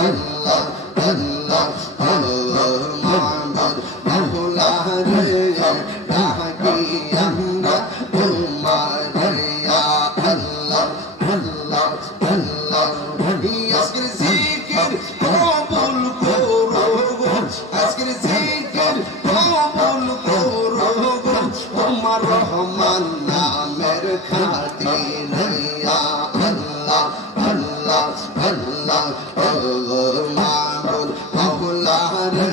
আল্লাহ আল্লাহ মাবুদ মাওলা রে ডাকি আমরা তোমারে ইয়া আল্লাহ আল্লাহ আল্লাহ আজকের জিকির কবুল করো আজকের জিকির কবুল করো তোমার রহমান নামের খাতিরে ইয়া আল্লাহ আল্লাহ আল্লাহ মাবুদ মাওলা রে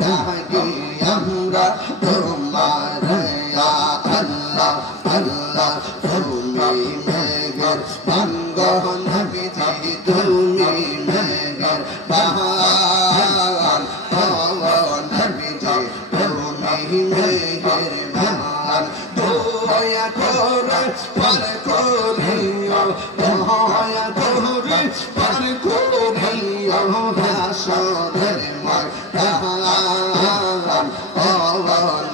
ডাকি আমরা তোমারে ইয়া আল্লাহ আল্লাহ তুমি মেঘের বাঙ্গন নবীজি তুমি মেঘের বাহার নবীজি তুমি মেঘের বাহার দয়া করে পার করিও দয়া করে পার করিও হাসরের ময়দান ও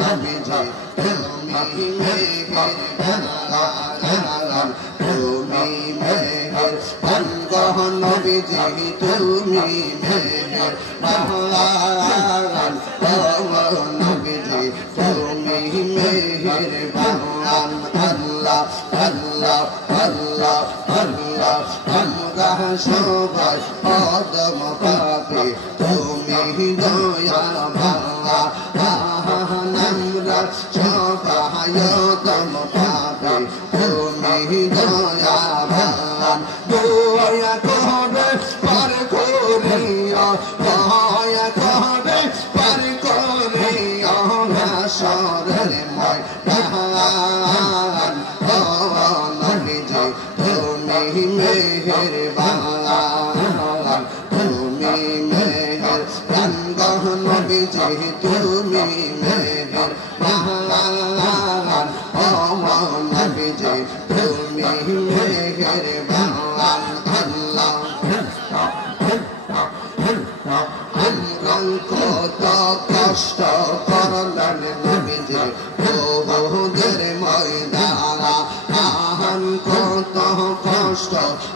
নবীজি তুমি মেঘের বাহার তুমি মেঘের বাঙ্গন নবীজি তুমি মেঘের বাহার ও নবীজি তুমি মেঘের বাহার আল্লাহ আল্লাহ আল্লাহ আল্লাহ আমরা সবাই কদম পাবে তুমি দয়া ভাঙা আমরা সবাই কদম পাবে তুমি দয়া ভাঙা দয়া করে পার করিও দয়া করে পার করিও হাসরের ময়দান ও নবীজি তুমি মেহের বাগান তুমি মেহের বাগান নবীজি তুমি মেহের বাগান ও নবীজি তুমি মেহের বাগান আল্লাহ আমরা কত কষ্ট করলেন নবীজি ওহুদের ময়দান কত কষ্ট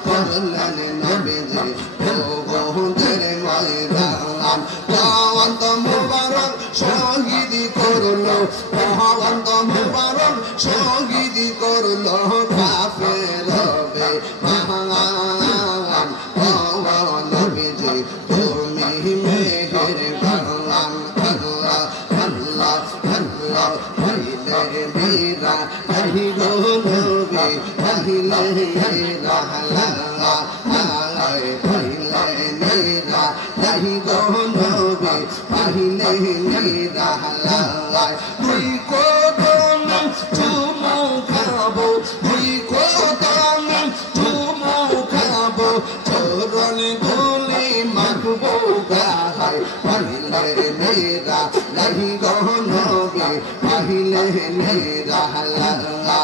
করলেন নবীজি ওহুদের ময়দান পাওয়ান্ত মুবারক শহীদ করলো পাওয়ান্ত মুবারক শহীদ করলো কাফের হবে মহান ও নবীজি তুমি মেহের বাগান আল্লাহ আল্লাহ আল্লাহ পहिले মেরা আহি গো নবী পहिले মেরা আল্লাহ আয় পहिले মেরা আহি গো নবী পहिले মেরা আল্লাহ তুই কোন চুমু খাবো তুই কোন চুমু খাবো চরণ ধুলি মাখবো গায় পहिले মেরা আহি গো নবী পहिले মেরা আল্লাহ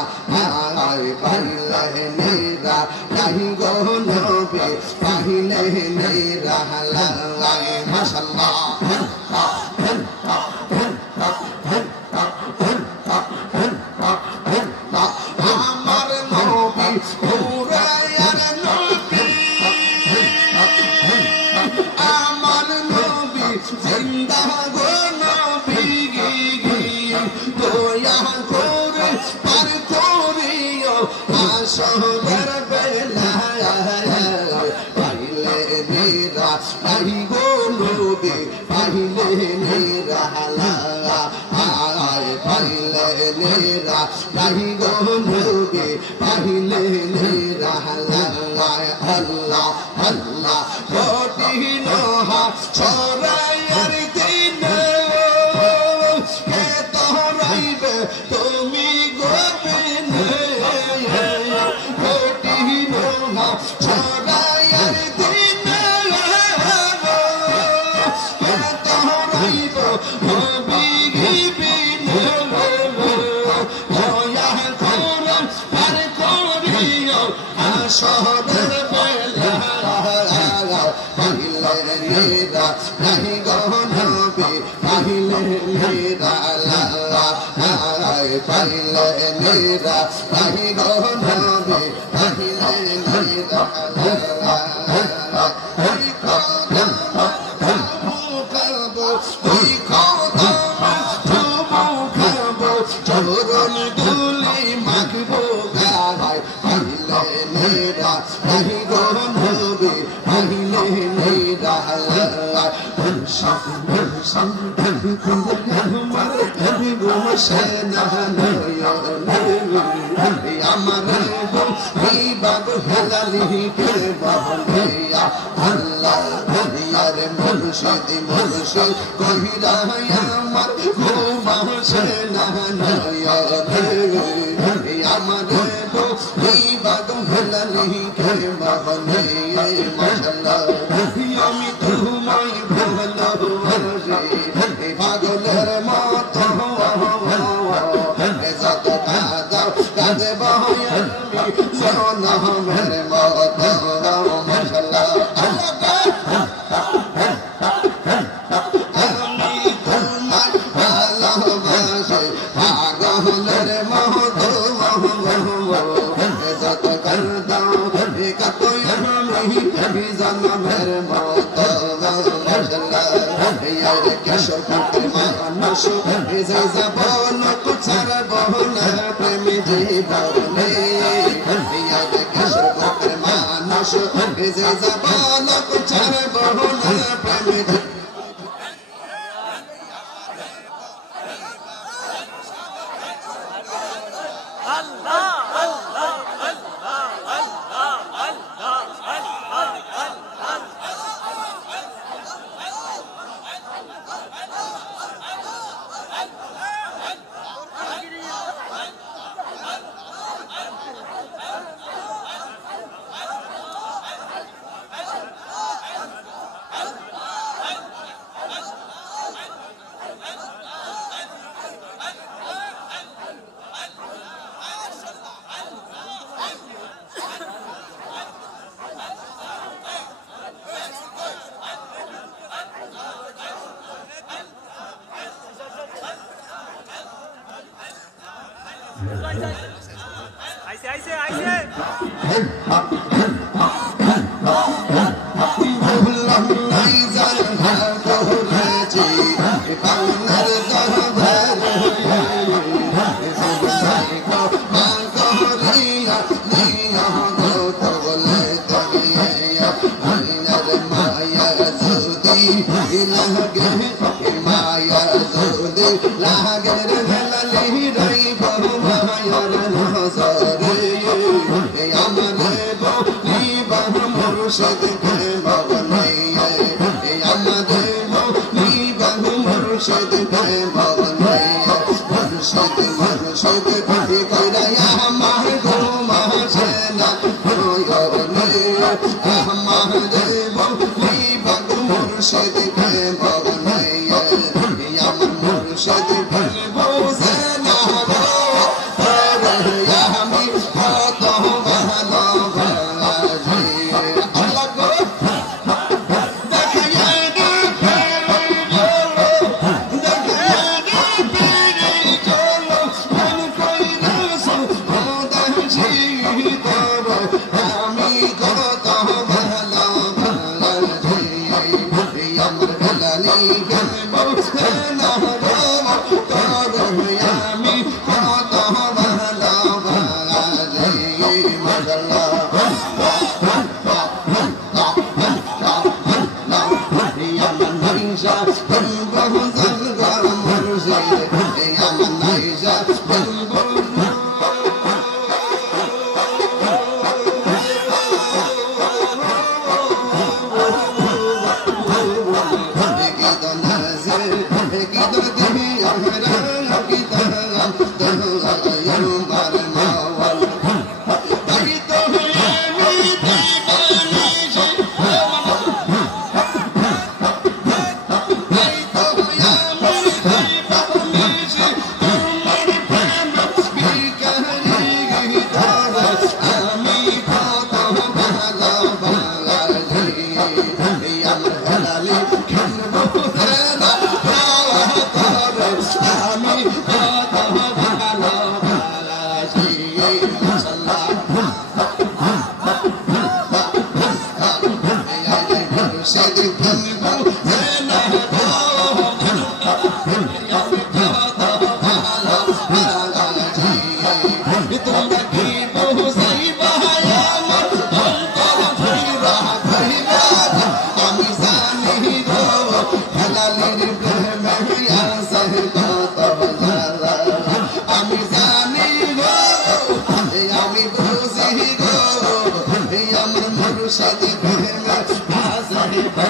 আয় পहिले মেরা আহি গো নবী পहिले মেরা আল্লাহ মাশাআল্লাহ আমার নবী পুরায়ার নবী আমার নবী জিন্দা গো নবী দয়া করে পার করিও আসরের বেলায় পাইলে মেরা আহি গো নবী পাইলে মেরা আয় পাইলে মেরা আহি গো নবী পাইলে মেরা আল্লাহ আল্লাহ কঠিন ছড়াইয়ার দিনে কে তোরাইবে তুমি গোবিনে কঠিন ছড়াইয়ার দিনে কে তোরাইব নবী বিনে দয়া করে পার করিও আসরের পहिले মেরা নাহি গো নবী পहिले মেরা পहिले মেরা নাহি গো নবী পहिले মেরা নীরা আমার বাগ হেলালি কে বাবলিয়া আল্লাহ ইয়ার মুর্শিদ মুর্শিদ কহিরা আমার ঘুমাসে না আমার বাগ হেলালি কে বাবলিয়া মাশাআল্লাহ আমি তোমায় ভালোবাসি পাগলের মতো যত কাজে বয় সোনামের মতো মাশাআল্লাহ আমি তোমায় ভালোবাসি পাগলের মতো যত কর দাও কত আমি জনমের মতো মাশাআল্লাহ ইয়ার কেশর কুটের মানুষ যে জবান কুছার বহনা প্রেমী জীবনে ইয়ার কেশর কুটের মানুষ যে জবান কুছার বহনা প্রেমী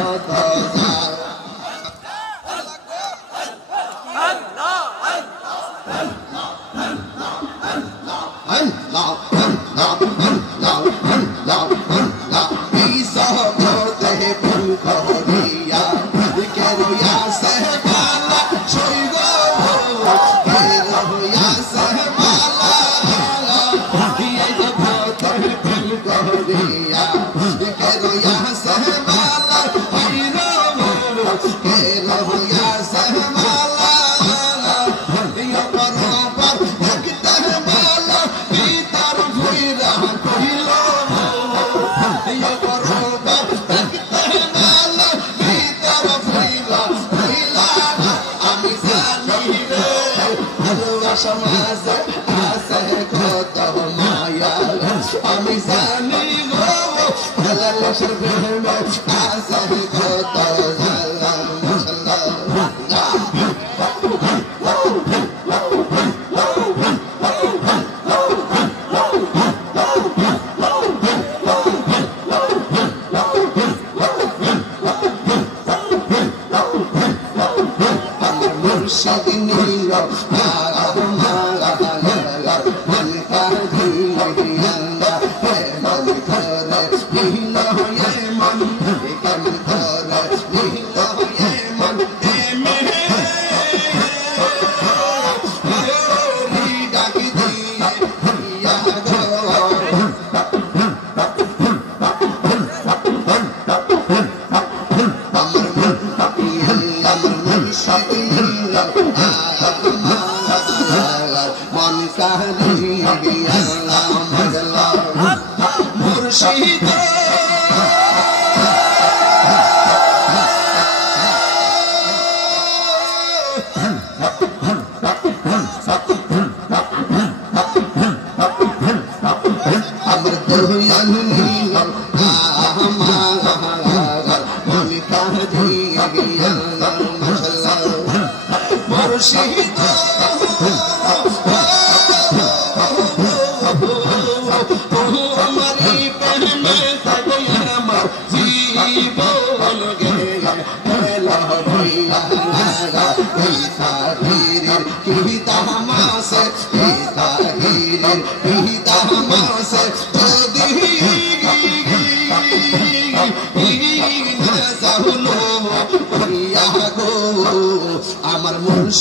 কত জাল সমাজে আছে কত মায়া আমি জানি গো ভালোবাসার প্রেমে আছে কত জালা মাশাআল্লাহ আমার মুর্শিদ নীল আমার মন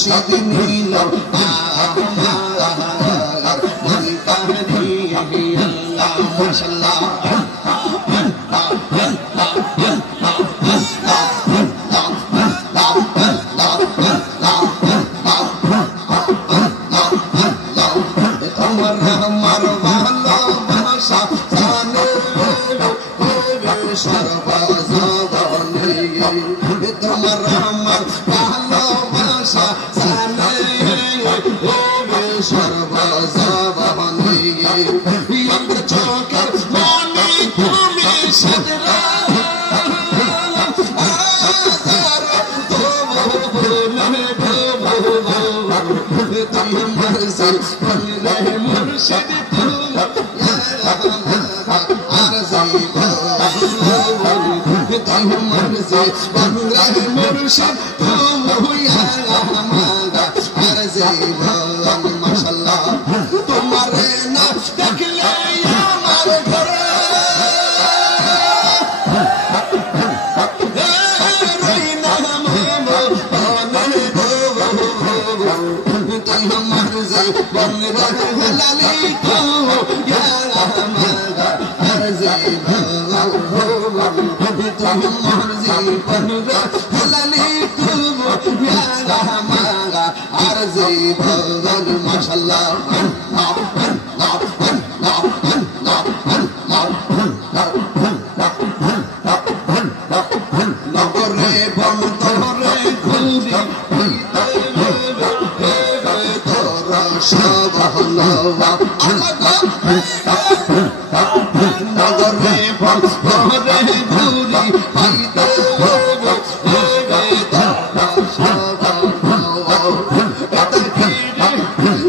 কাহি আল্লাহ মাশাআল্লাহ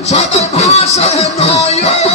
Shut up,